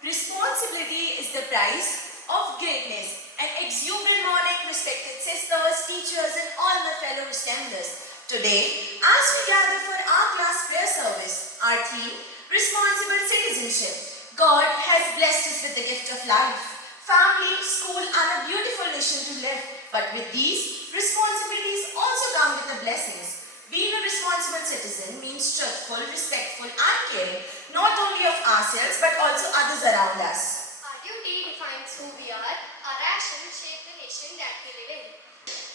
Responsibility is the price of greatness. An exuberant morning, respected sisters, teachers, and all my fellow assemblers. Today, as we gather for our class prayer service, our theme, Responsible Citizenship. God has blessed us with the gift of life, family, school, and a beautiful nation to live. But with these, responsibilities also come with the blessings. Being a responsible citizen means truthful, respectful, and caring, not only of ourselves but also others around us. Our duty defines who we are. Our actions shape the nation that we live in.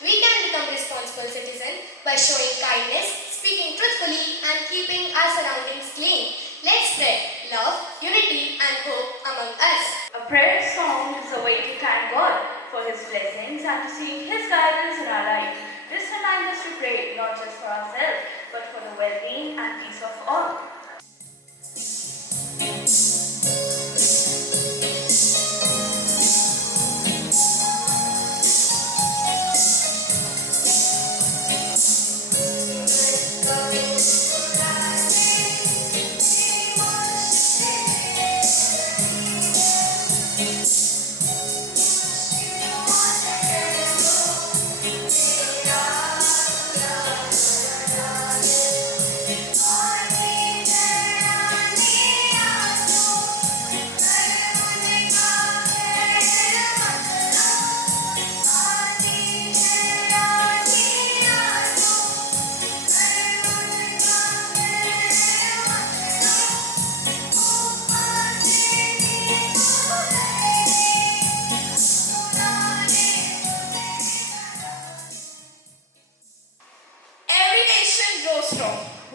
We can become responsible citizens by showing kindness, speaking truthfully, and keeping our surroundings clean. Let's spread love, unity, and hope among us. A prayer song is a way to thank God for His blessings and to seek His guidance in our life. This reminds us to pray not just for ourselves, but for the well-being and peace of all.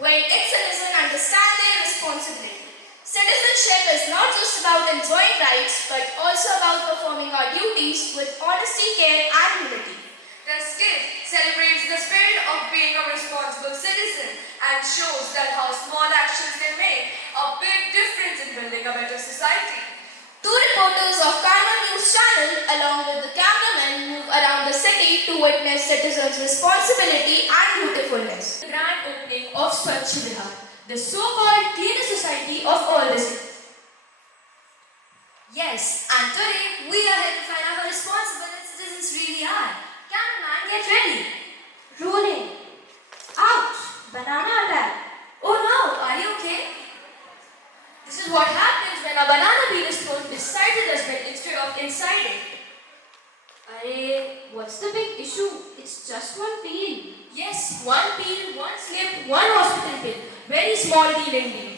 When its citizens understand their responsibility. Citizenship is not just about enjoying rights, but also about performing our duties with honesty, care, and unity. The Skit celebrates the spirit of being a responsible citizen and shows that how small actions can make a big difference in building a better society. Two reporters of Carmel News Channel, along with the cameramen, move around the city to witness citizens' responsibility and dutifulness. The grand opening of Skit, the so-called cleanest society of all the city. Yes, and today we are here to find out how responsible citizens really are. Cameraman, get ready. Rolling. Ouch! Banana attack. Oh no, are you okay? This is what happens when a banana peel is thrown beside the dustbin instead of inside it. What's the big issue? It's just one peel. Yes, one peel, one slip, one hospital bill. Very small deal indeed.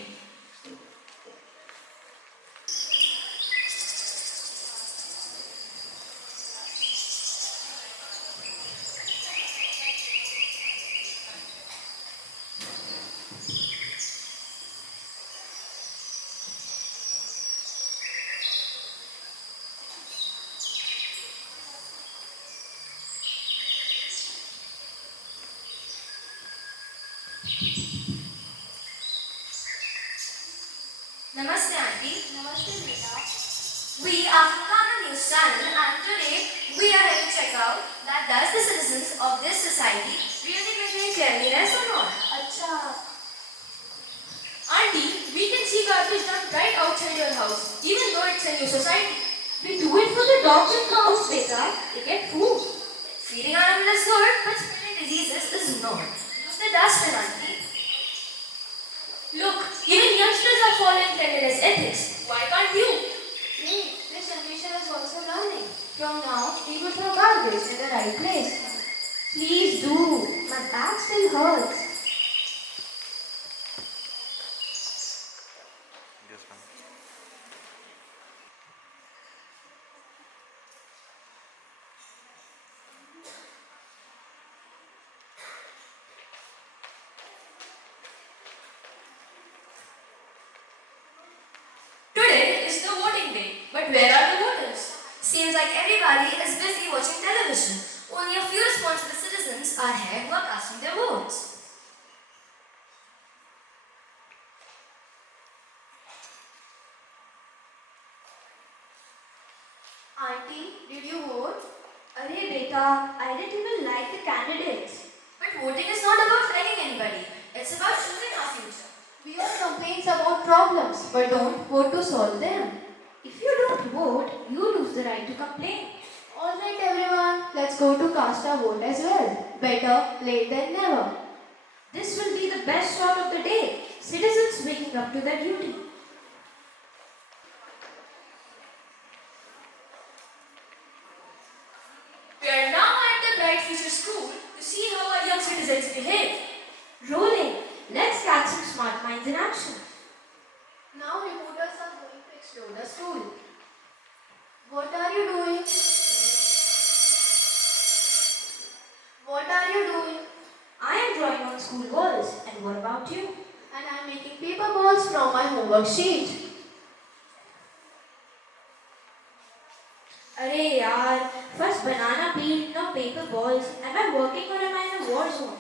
Namaste, Auntie. Namaste, beta. We are from Carmel News Channel, and today we are here to check out that does the citizens of this society really maintain cleanliness or not? Acha. Auntie, we can see garbage dumped right outside your house, even though it's a new society. We do it for the dogs and cows, beta. They get food. Feeding animals is good, but spreading diseases is not. Use the dustbin, Auntie. Look, even youngsters are following cleanliness ethics. Why can't you? Wait, this generation is also learning. From now, we will throw garbage in the right place. Please do. My back still hurts. Today is the voting day, but where are the voters? Seems like everybody is busy watching television. Only a few responsible citizens are here who are casting their votes. Auntie, did you vote? Arey beta, I didn't even like the candidates. But voting is not about liking anybody. It's about choosing our future. We all complain about problems, but don't vote to solve them. If you don't vote, you lose the right to complain. Alright everyone, let's go to cast our vote as well. Better late than never. This will be the best start of the day. Citizens waking up to their duty. We are now at the Bright Future School to see how our young citizens behave. Rolling. Let's catch some smart minds in action. Now reporters are going to explore the school. What are you doing? What are you doing? I am drawing on school walls. And what about you? And I'm making paper balls from my homework sheet. Arey yaar, first banana peel, now paper balls. Am I working or am I in a war zone?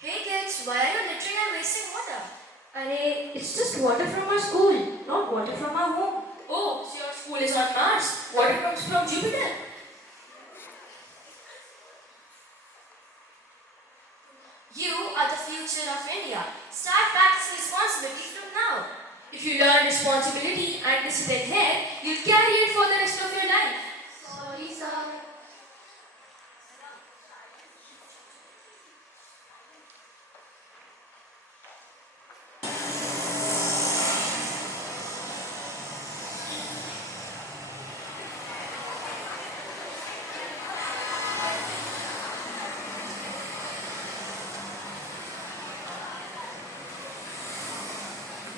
Hey kids, why are you littering and wasting water? Arey, it's just water from our school, not water from our home. Oh, so your school is on Mars. Water comes from Jupiter. You are the future of India. Start practicing responsibility from now. If you learn responsibility and discipline here, you'll carry it for the rest of your life. Sorry, sir.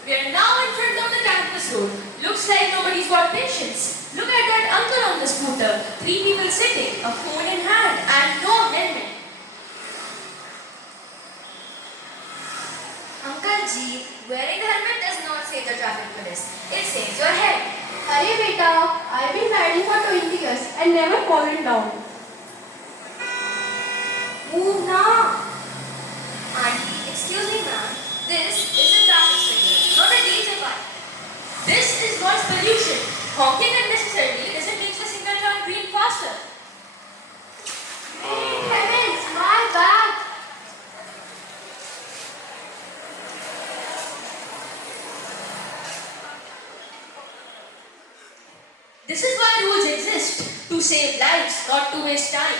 We are now in front of the campus road. Looks like nobody's got patience. Look at that uncle on the scooter. 3 people sitting, a phone in hand, and no helmet. Uncle G, wearing the helmet does not save the traffic police. It saves your head. Arey beta, I've been riding for 20 years and never fallen down. Move now. Auntie, excuse me ma'am. This is a traffic signal, not a DJ bike. This is noise pollution. Honking unnecessarily doesn't make the signal turn green faster. Heavens, my bag! This is why rules exist. To save lives, not to waste time.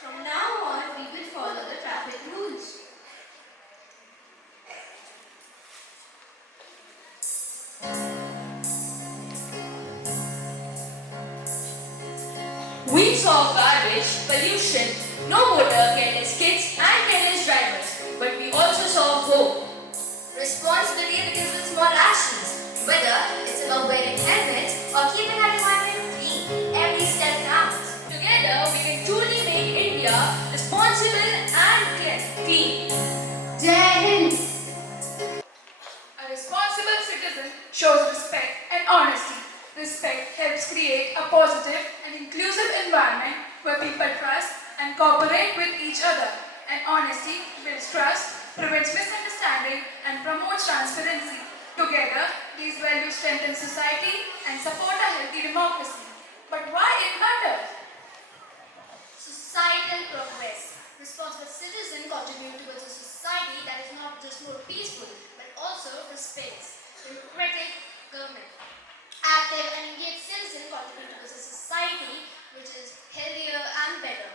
From now on, we will follow the traffic rules. We saw garbage, pollution, no motor, careless kids, and careless drivers. But we also saw hope. Responsibility begins with small actions. Whether it's about wearing helmets or keeping our environment clean, every step counts. Together, we can truly make India responsible and clean. Jai Hind! A responsible citizen shows respect and honesty. Respect helps create a positive and inclusive environment where people trust and cooperate with each other. And honesty builds trust, prevents misunderstanding, and promotes transparency. Together, these values strengthen society and support a healthy democracy. But why it matters? Societal progress. Responsible citizens contribute towards a society that is not just more peaceful but also respects democratic government. Active and engaged citizens contribute towards a society which is healthier and better.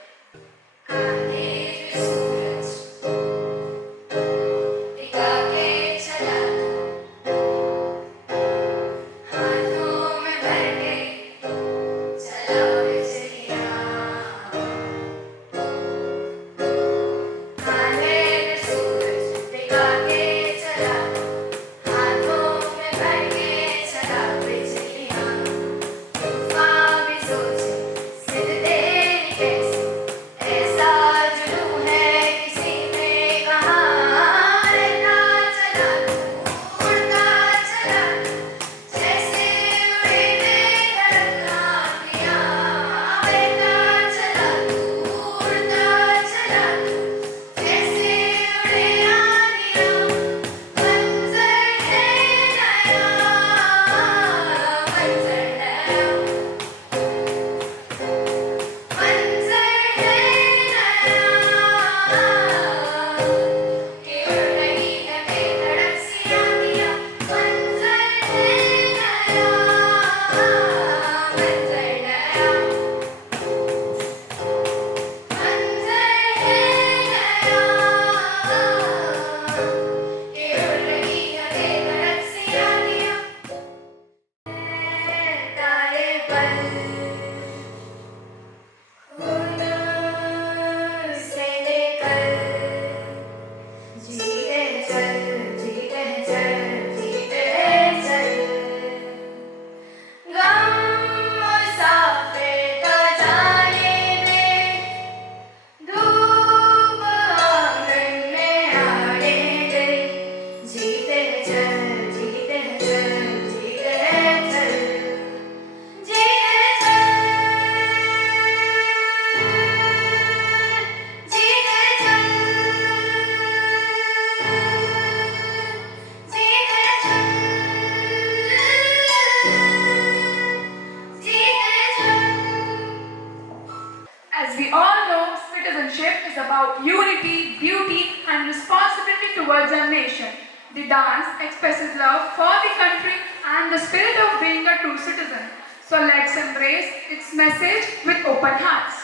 unity, beauty, and responsibility towards our nation. The dance expresses love for the country and the spirit of being a true citizen. So let's embrace its message with open hearts.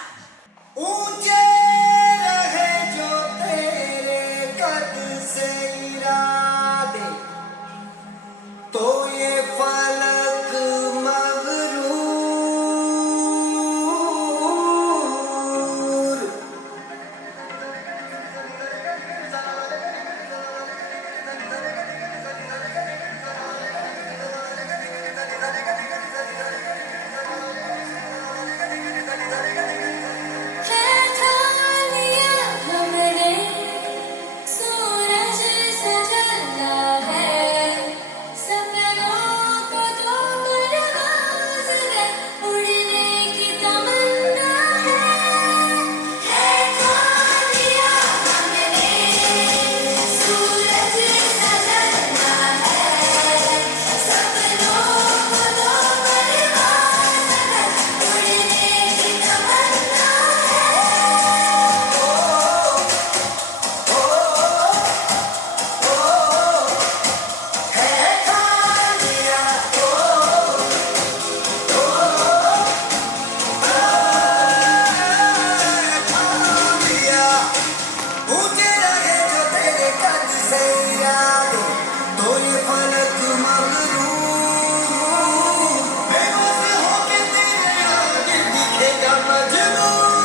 ऊंचे रहे जो तेरे कद से इरादे तो ये फलक मगरूर ऊंचे रहे जो तेरे कद से इरादे तो ये फलक मगरूर बेबस होके तेरे आगे दिखेगा मजबूर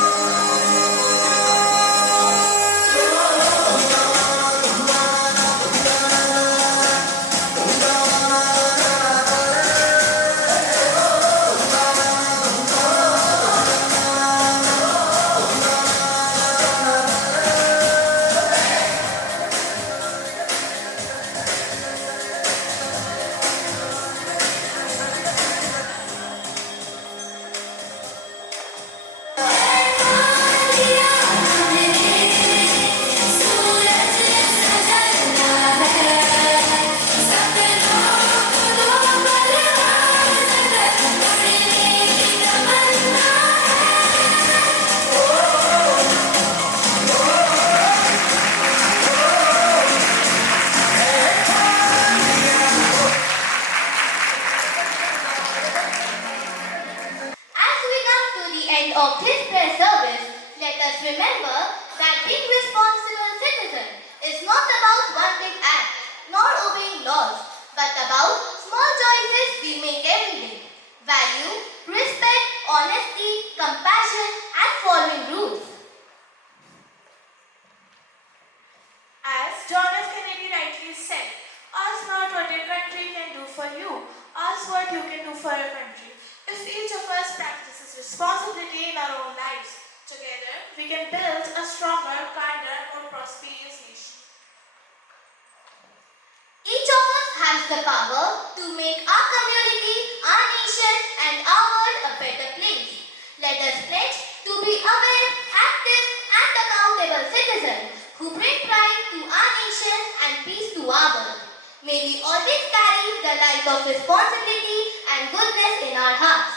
As we come to the end of this prayer service, let us remember that being responsible citizen is not about one big act, nor obeying laws, but about small choices we make every day. Value, respect, honesty, compassion, and following rules. As John F. Kennedy rightly said, ask not what your country can do for you, ask what you can do for your country. If each of us practices responsibility in our own lives, together we can build a stronger, kinder, more prosperous nation. Each of us has the power to make our community, our nation, and our world a better place. Let us pledge to be aware, active, and accountable citizens who bring pride to our nation and peace to our world. May we always carry the light of responsibility and goodness in our hearts.